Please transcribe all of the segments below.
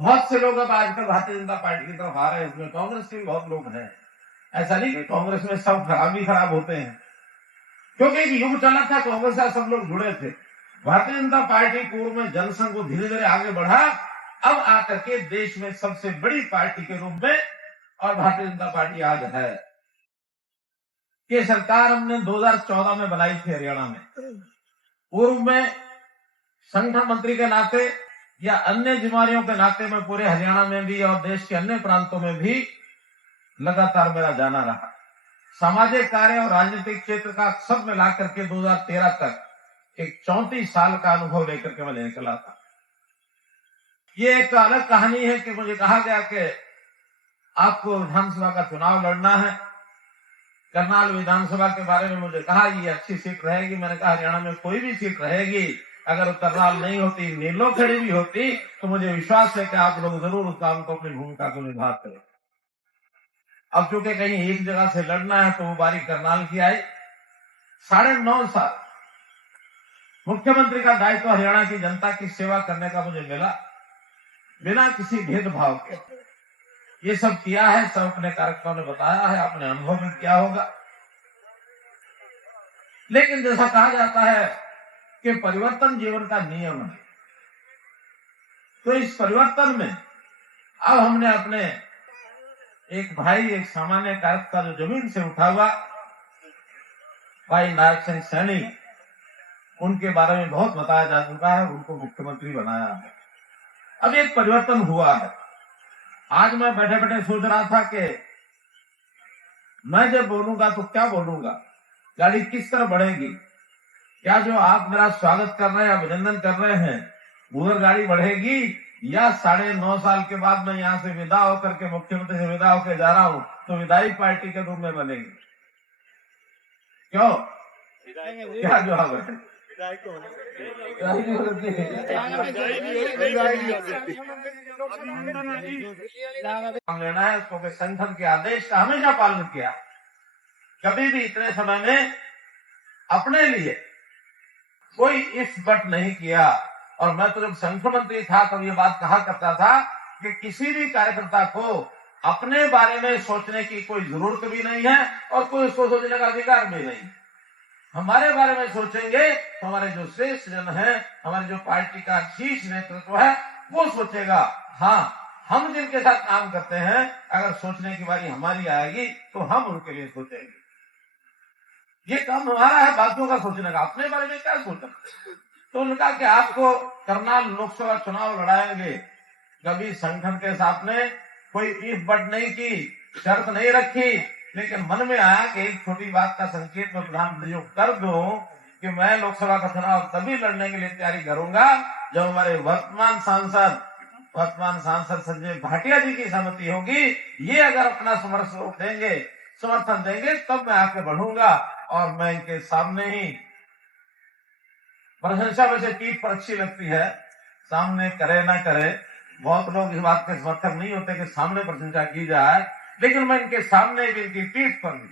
बहुत से लोग अब आजकल भारतीय जनता पार्टी की तरफ आ रहे हैं, उसमें कांग्रेस के भी बहुत लोग हैं। ऐसा नहीं कि कांग्रेस में सब खराब होते हैं, क्योंकि एक युग चला था, कांग्रेस से सब लोग जुड़े थे। भारतीय जनता पार्टी पूर्व में जनसंघ को धीरे धीरे आगे बढ़ा, अब आकर के देश में सबसे बड़ी पार्टी के रूप में और भारतीय जनता पार्टी आज है। ये सरकार हमने 2014 में बनाई थी हरियाणा में। पूर्व में संगठन मंत्री के नाते या अन्य जिम्मेदारियों के नाते में पूरे हरियाणा में भी और देश के अन्य प्रांतों में भी लगातार मेरा जाना रहा। सामाजिक कार्य और राजनीतिक क्षेत्र का सब मिला करके 2013 तक एक 34 साल का अनुभव लेकर के मैं निकला था। ये एक अलग कहानी है कि मुझे कहा गया कि आपको विधानसभा का चुनाव लड़ना है। करनाल विधानसभा के बारे में मुझे कहा ये अच्छी सीट रहेगी। मैंने कहा हरियाणा में कोई भी सीट रहेगी, अगर करनाल नहीं होती, नीलो खड़ी भी होती, तो मुझे विश्वास है कि आप लोग जरूर उस काम को, अपनी भूमिका को निभा करें। अब चूंकि कहीं एक जगह से लड़ना है तो वो बारी करनाल की आई। 9.5 साल मुख्यमंत्री का दायित्व हरियाणा की जनता की सेवा करने का मुझे मिला, बिना किसी भेदभाव के। ये सब किया है, सब अपने कार्यक्रम ने बताया है, अपने अनुभव में क्या होगा। लेकिन जैसा कहा जाता है कि परिवर्तन जीवन का नियम है, तो इस परिवर्तन में अब हमने अपने एक भाई, एक सामान्य कार्यकर्ता जो जमीन से उठा हुआ भाई नायक सिंह सैनी, उनके बारे में बहुत बताया जा चुका है, उनको मुख्यमंत्री बनाया है। अब एक परिवर्तन हुआ है। आज मैं बैठे बैठे सोच रहा था कि मैं जब बोलूंगा तो क्या बोलूंगा, गाड़ी किस तरह बढ़ेगी। क्या जो आप मेरा स्वागत कर रहे हैं, अभिनंदन कर रहे हैं, उधर गाड़ी बढ़ेगी, या 9.5 साल के बाद मैं यहाँ से विदा होकर के, मुख्यमंत्री से विदा होकर जा रहा हूँ, तो विदाई पार्टी के रूप में बनेगी। क्यों, क्या जवाब है? लेना है उसको, संगठन के आदेश का हमेशा पालन किया। कभी भी इतने समय में अपने लिए कोई इफ बट नहीं किया। और मैं तो जब संगठन मंत्री था तब ये बात कहा करता था कि किसी भी कार्यकर्ता को अपने बारे में सोचने की कोई जरूरत भी नहीं है और कोई उसको सोचने का अधिकार भी नहीं। हमारे बारे में सोचेंगे तो हमारे जो श्रेष्ठ जन है, हमारे जो पार्टी का शीर्ष नेतृत्व है, वो सोचेगा। हाँ, हम जिनके साथ काम करते हैं, अगर सोचने की बारी हमारी आएगी तो हम उनके लिए सोचेंगे। ये काम हमारा है बाकियों का सोचने का, अपने बारे में क्या सोचना। तो उन्होंने कहा कि आपको करनाल लोकसभा चुनाव लड़ाएंगे। कभी संगठन के साथ में कोई इफ बट नहीं की, शर्त नहीं रखी, लेकिन मन में आया कि एक छोटी बात का संकेत में प्रधानमंत्री को कर दूं कि मैं लोकसभा का चुनाव तभी लड़ने के लिए तैयारी करूंगा जब हमारे वर्तमान सांसद संजय भाटिया जी की सहमति होगी। ये अगर अपना समर्थन देंगे तब मैं आगे बढ़ूंगा। और मैं इनके सामने ही, प्रशंसा वैसे पीठ पर अच्छी लगती है, सामने करे ना करे, बहुत लोग इस बात के समर्थक नहीं होते कि सामने प्रशंसा की जाए, लेकिन मैं इनके सामने भी, इनकी पीठ पर भी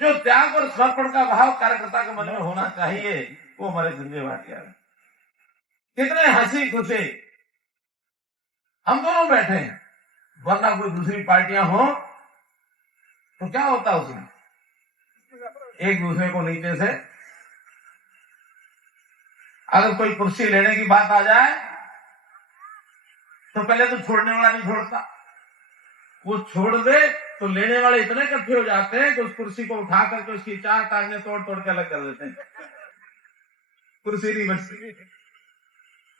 जो त्याग और समर्पण का भाव कार्यकर्ता के मन में होना चाहिए, वो हमारे संजय भाटिया है। कितने हंसी खुशी हम दोनों बैठे हैं, वरना कोई दूसरी पार्टियां हो तो क्या होता उसमें, एक दूसरे को नीचे से अगर कोई कुर्सी लेने की बात आ जाए तो पहले तो छोड़ने वाला नहीं छोड़ता, वो छोड़ दे तो लेने वाले इतने इकट्ठे हो जाते हैं कि उस कुर्सी को उठा करके उसकी 4 टांगें तोड़ तोड़ के अलग कर देते हैं। कुर्सी नहीं बचती,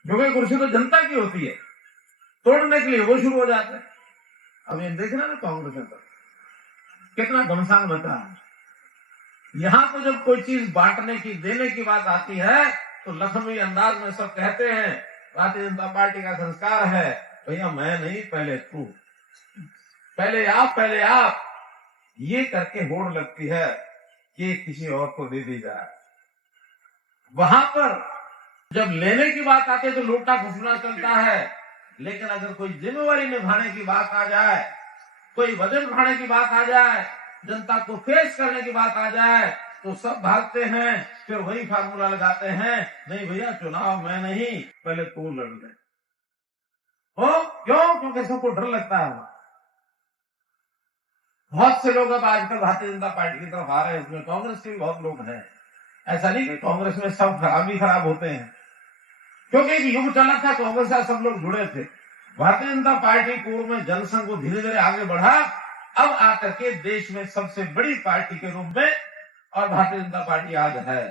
क्योंकि कुर्सी तो जनता की होती है, तोड़ने के लिए वो शुरू हो जाते हैं। अब ये देख रहे ना कांग्रेस में तो कितना घमसान बता है। यहां तो जब कोई चीज बांटने की, देने की बात आती है तो लखनवी अंदाज में सब कहते हैं भारतीय जनता पार्टी का संस्कार है, भैया मैं नहीं, पहले तू, पहले आप, ये करके होड़ लगती है कि किसी और को दे दी जाए। वहां पर जब लेने की बात आती है तो लूटना घुसना चलता है, लेकिन अगर कोई जिम्मेवारी निभाने की बात आ जाए, कोई वजन उठाने की बात आ जाए, जनता को फेस करने की बात आ जाए, तो सब भागते हैं, फिर वही फार्मूला लगाते हैं, नहीं भैया चुनाव मैं नहीं, पहले तू लड़ ले। हो क्यों? क्योंकि सबको डर लगता है। बहुत से लोग अब आजकल भारतीय जनता पार्टी की तरफ आ रहे हैं, उसमें कांग्रेस के भी बहुत लोग हैं। ऐसा नहीं कि कांग्रेस में सब खराब होते हैं, क्योंकि एक युग चला था कांग्रेस से सब लोग जुड़े थे। भारतीय जनता पार्टी पूर्व में जनसंघ को धीरे धीरे आगे बढ़ा, अब आकर के देश में सबसे बड़ी पार्टी के रूप में और भारतीय जनता पार्टी आज है।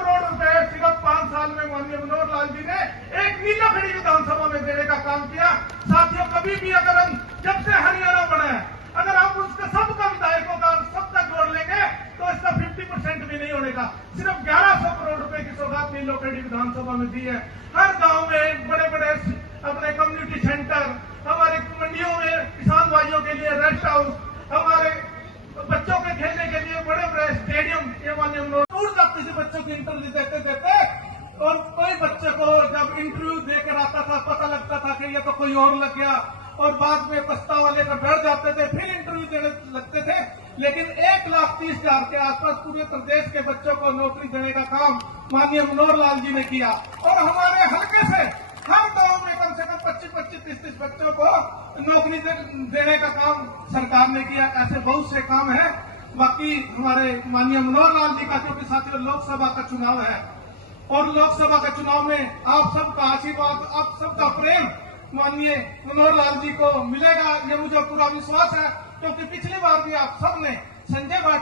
करोड़ रुपए सिर्फ 5 साल में माननीय मनोहर लाल जी ने एक नीलाखड़ी विधानसभा में देने का काम किया। साथियों, कभी भी अगर हम जब से हरियाणा बना है, अगर हम उसका सबका विधायकों का सबका जोड़ लेंगे तो इसका 50% भी नहीं होने का। सिर्फ 1100 करोड़ रुपए की सौगात नीलाखड़ी विधानसभा में दी है। हर गांव में बड़े बड़े अपने कम्युनिटी सेंटर, हमारे मंडियों में किसान भाइयों के लिए रेस्ट हाउस, हमारे बच्चों के खेलने के लिए बड़े बड़े स्टेडियम, ये माननीय टूट जाते थे बच्चों की इंटरव्यू देते और कोई बच्चे को जब इंटरव्यू देकर आता था पता लगता था कि ये तो कोई और लग गया और बाद में पछतावा लेकर डर जाते थे, फिर इंटरव्यू देने लगते थे। लेकिन 1,30,000 के आसपास पूरे प्रदेश के बच्चों को नौकरी देने का काम माननीय मनोहर लाल जी ने किया और हमारे हल्के से हर गांव में कम से कम 25-25, 30-30 बच्चों को नौकरी देने का काम सरकार ने किया। ऐसे बहुत से काम है। बाकी हमारे माननीय मनोहर लाल जी का, क्योंकि साथियों लोकसभा का चुनाव है और लोकसभा के चुनाव में आप सबका आशीर्वाद, आप सबका प्रेम माननीय मनोहर लाल जी को मिलेगा, ये मुझे पूरा विश्वास है। क्योंकि पिछली बार भी आप सबने संजय भाटी